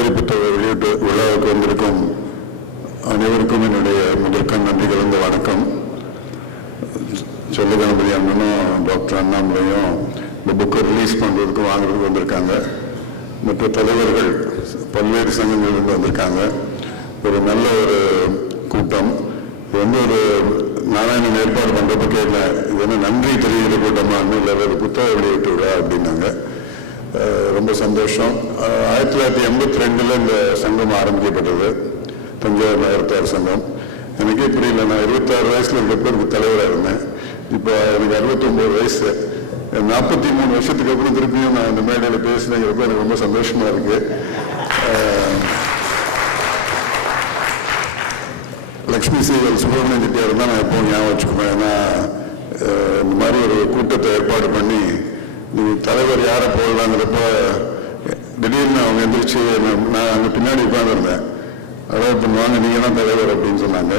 காவேரி புத்தக வெளியிட்டு விழாவுக்கு வந்திருக்கும் அனைவருக்கும் என்னுடைய முதற்க நன்றி கலந்த வணக்கம். சொல்லு கணபதி அண்ணனும் டாக்டர் அண்ணாமலையும் இந்த புக்கை ரிலீஸ் பண்ணுறதுக்கு வாங்குறதுக்கு வந்திருக்காங்க. மற்ற தலைவர்கள் பல்வேறு சங்கங்களிலிருந்து வந்திருக்காங்க. ஒரு நல்ல ஒரு கூட்டம். வந்து ஒரு நாராயணன் ஏற்பாடு பண்ணுறப்ப கேட்டேன் இது என்ன நன்றி தெரிகிற கூட்டமா? இல்லை வேறு புத்தக வெளியிட்டு விடா அப்படின்னாங்க. ரொம்ப சந்தோஷம். ஆயிரத்தி தொள்ளாயிரத்தி எண்பத்தி ரெண்டில் இந்த சங்கம் ஆரம்பிக்கப்பட்டது. தஞ்சாவூர் நகரத்தார் சங்கம். எனக்கே புரியல நான் இருபத்தாறு வயசில் இருக்கப்ப எனக்கு தலைவராக இருந்தேன். இப்போ எனக்கு அறுபத்தொம்போது வயசு. நாற்பத்தி மூணு வருஷத்துக்கு அப்புறம் திருப்பியும் நான் இந்த மேடையில் பேசுனேங்கிறப்ப எனக்கு ரொம்ப சந்தோஷமாக இருக்கு. லக்ஷ்மி சீகல் சுப்பிரமணிய செட்டியார் தான் நான் எப்பவும் ஞாபகம் வச்சுக்குவேன். ஏன்னா இந்த மாதிரி ஒரு கூட்டத்தை ஏற்பாடு பண்ணி நீ தலைவர் யாரை போடலாங்கிறப்ப திடீர்னு அவங்க எந்திரிச்சு நான் அங்கே பின்னாடி உட்காந்துருந்தேன் அதாவது பண்ணுவாங்க நீங்கள் தான் தலைவர் அப்படின்னு சொன்னாங்க.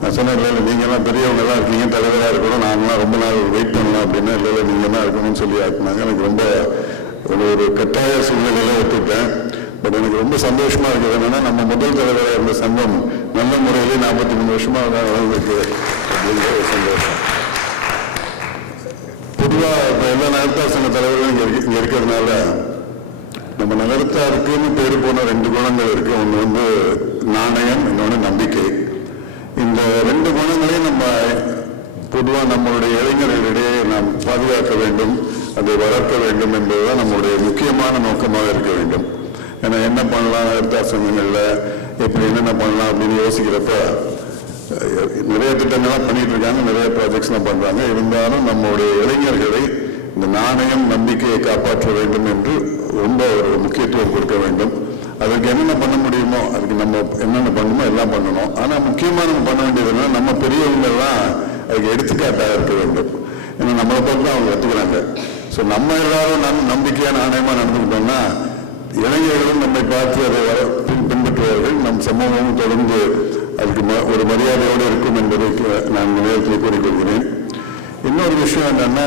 நான் சொன்னேன் இல்லை இல்லை நீங்கள்லாம் பெரியவங்க தான் இருக்கீங்க தலைவராக இருக்கணும். நாங்களாம் ரொம்ப நாள் வெயிட் பண்ணலாம் அப்படின்னா இல்லை இல்லை நீங்கள் தான் இருக்கணும்னு சொல்லி ஆக்குனாங்க. எனக்கு ரொம்ப ஒரு ஒரு கட்டாய சூழ்நிலையில் ஒத்துட்டேன் பட் எனக்கு ரொம்ப சந்தோஷமாக இருக்குது என்னென்னா நம்ம முதல் தலைவராக இருந்த சங்கம் நல்ல முறையிலே நாற்பத்தி மூணு வருஷமாக வளர்ந்துருக்கு அப்படிங்கிற ஒரு சந்தோஷம். பொதுவாக இப்போ எல்லா நகரத்தார் சங்க தலைவர்களும் இருக்கு- இருக்கிறதுனால நம்ம நகரத்தாருக்குன்னு பேர் போன ரெண்டு குணங்கள் இருக்கு. ஒன்று வந்து நாணயம் இன்னொன்று நம்பிக்கை. இந்த ரெண்டு குணங்களையும் நம்ம பொதுவாக நம்மளுடைய இளைஞர்களிடையே நாம் பாதுகாக்க வேண்டும் அதை வளர்க்க வேண்டும் என்பதுதான் நம்மளுடைய முக்கியமான நோக்கமாக இருக்க வேண்டும். ஏன்னா என்ன பண்ணலாம் நகர்த்தார் சங்கங்களில்? எப்படி என்னென்ன பண்ணலாம் அப்படின்னு யோசிக்கிறப்ப நிறைய திட்டங்கள்லாம் பண்ணிட்டு இருக்காங்க நிறைய ப்ராஜெக்ட்ஸ்லாம் பண்றாங்க. இருந்தாலும் நம்முடைய இளைஞர்களை இந்த நாணயம் நம்பிக்கையை காப்பாற்ற வேண்டும் என்று ரொம்ப ஒரு முக்கியத்துவம் கொடுக்க வேண்டும். அதற்கு என்னென்ன பண்ண முடியுமோ அதுக்கு நம்ம என்னென்ன பண்ணணுமோ எல்லாம் பண்ணணும். ஆனால் முக்கியமாக நம்ம பண்ண வேண்டியது என்னன்னா நம்ம பெரியவங்கெல்லாம் அதுக்கு எடுத்துக்காட்டாக இருக்க வேண்டும். ஏன்னா நம்மளை பார்த்து தான் அவங்க கற்றுக்கிறாங்க ஸோ நம்ம எல்லாரும் நம் நம்பிக்கையாக நாணயமாக நடந்துக்கிட்டோம்னா இளைஞர்களும் நம்மை பார்த்து அதை வர- பின்- பின்பற்றுவார்கள். நம் சமூகமும் தொடர்ந்து அதுக்கு ம- ஒரு மரியாதையோடு இருக்கும் என்பதை நான் நிலையத்தில் கூறிக்கொள்கிறேன் இன்னொரு விஷயம் என்னன்னா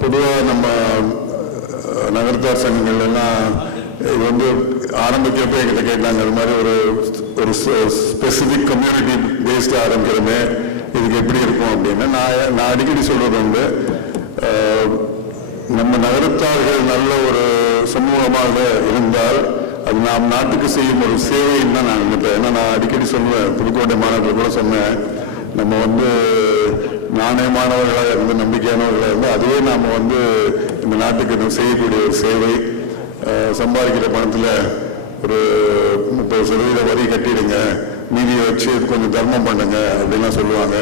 பொதுவாக நம்ம நகர்த்தார் நகரத்தார் சங்கங்கள் எல்லாம் இது வந்து ஆரம்பிக்கிறப்ப எங்கிட்ட கேட்டாங்க அது மாதிரி ஒரு ஒரு ஸ்பெசிபிக் கம்யூனிட்டி பேஸ்ட் ஆரம்பிக்கிறமே இதுக்கு எப்படி இருக்கும்? அப்படின்னு. நான் நான் அடிக்கடி சொல்றது வந்து நம்ம நகரத்தார்கள் நல்ல ஒரு சமூகமாக இருந்தால் அது நாம் நாட்டுக்கு செய்யும் ஒரு சேவைன்னு தான் நான் நினைப்பேன் ஏன்னா நான் அடிக்கடி சொல்லுவேன் புதுக்கோட்டை மாநாட்டில் கூட சொன்னேன். நம்ம வந்து நாணயமானவர்களாக இருந்து நம்பிக்கையானவர்களாக இருந்து அதுவே நாம் வந்து இந்த நாட்டுக்கு செய்யக்கூடிய ஒரு சேவை. சம்பாதிக்கிற பணத்தில் ஒரு முப்பது சதவீத வரி கட்டிடுங்க. மீதியை வச்சு கொஞ்சம் தர்மம் பண்ணுங்க அப்படின்லாம் சொல்லுவாங்க.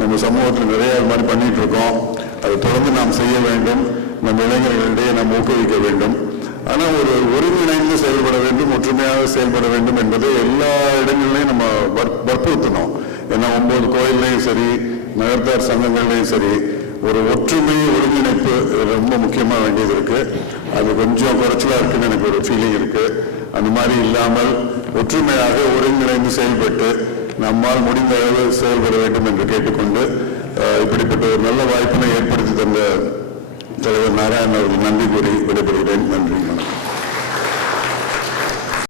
நம்ம சமூகத்தில் நிறைய அது மாதிரி பண்ணிட்டு இருக்கோம். அதை தொடர்ந்து நாம் செய்ய வேண்டும். நம்ம இளைஞர்களிடையே நாம் ஊக்குவிக்க வேண்டும். ஆனால் ஒரு ஒருங்கிணைந்து செயல்பட வேண்டும் ஒற்றுமையாக செயல்பட வேண்டும் என்பதை எல்லா இடங்கள்லையும் நம்ம வற்புறுத்தணும். ஏன்னா ஒன்பது கோயில்லையும் சரி நகர்த்தார் சங்கங்கள்லையும் சரி ஒரு ஒற்றுமை ஒருங்கிணைப்பு ரொம்ப முக்கியமாக வேண்டியது இருக்கு. அது கொஞ்சம் குறைச்சலா இருக்குன்னு எனக்கு ஒரு ஃபீலிங் இருக்கு. அந்த மாதிரி இல்லாமல் ஒற்றுமையாக ஒருங்கிணைந்து செயல்பட்டு நம்மால் முடிந்த அளவு செயல்பட வேண்டும் என்று கேட்டுக்கொண்டு இப்படிப்பட்ட ஒரு நல்ல வாய்ப்பினை ஏற்படுத்தி தந்த தலைவர் நாராயணன் அவர்கள் நன்றி கூறி விடைபெறுகிறேன். நன்றி வணக்கம்.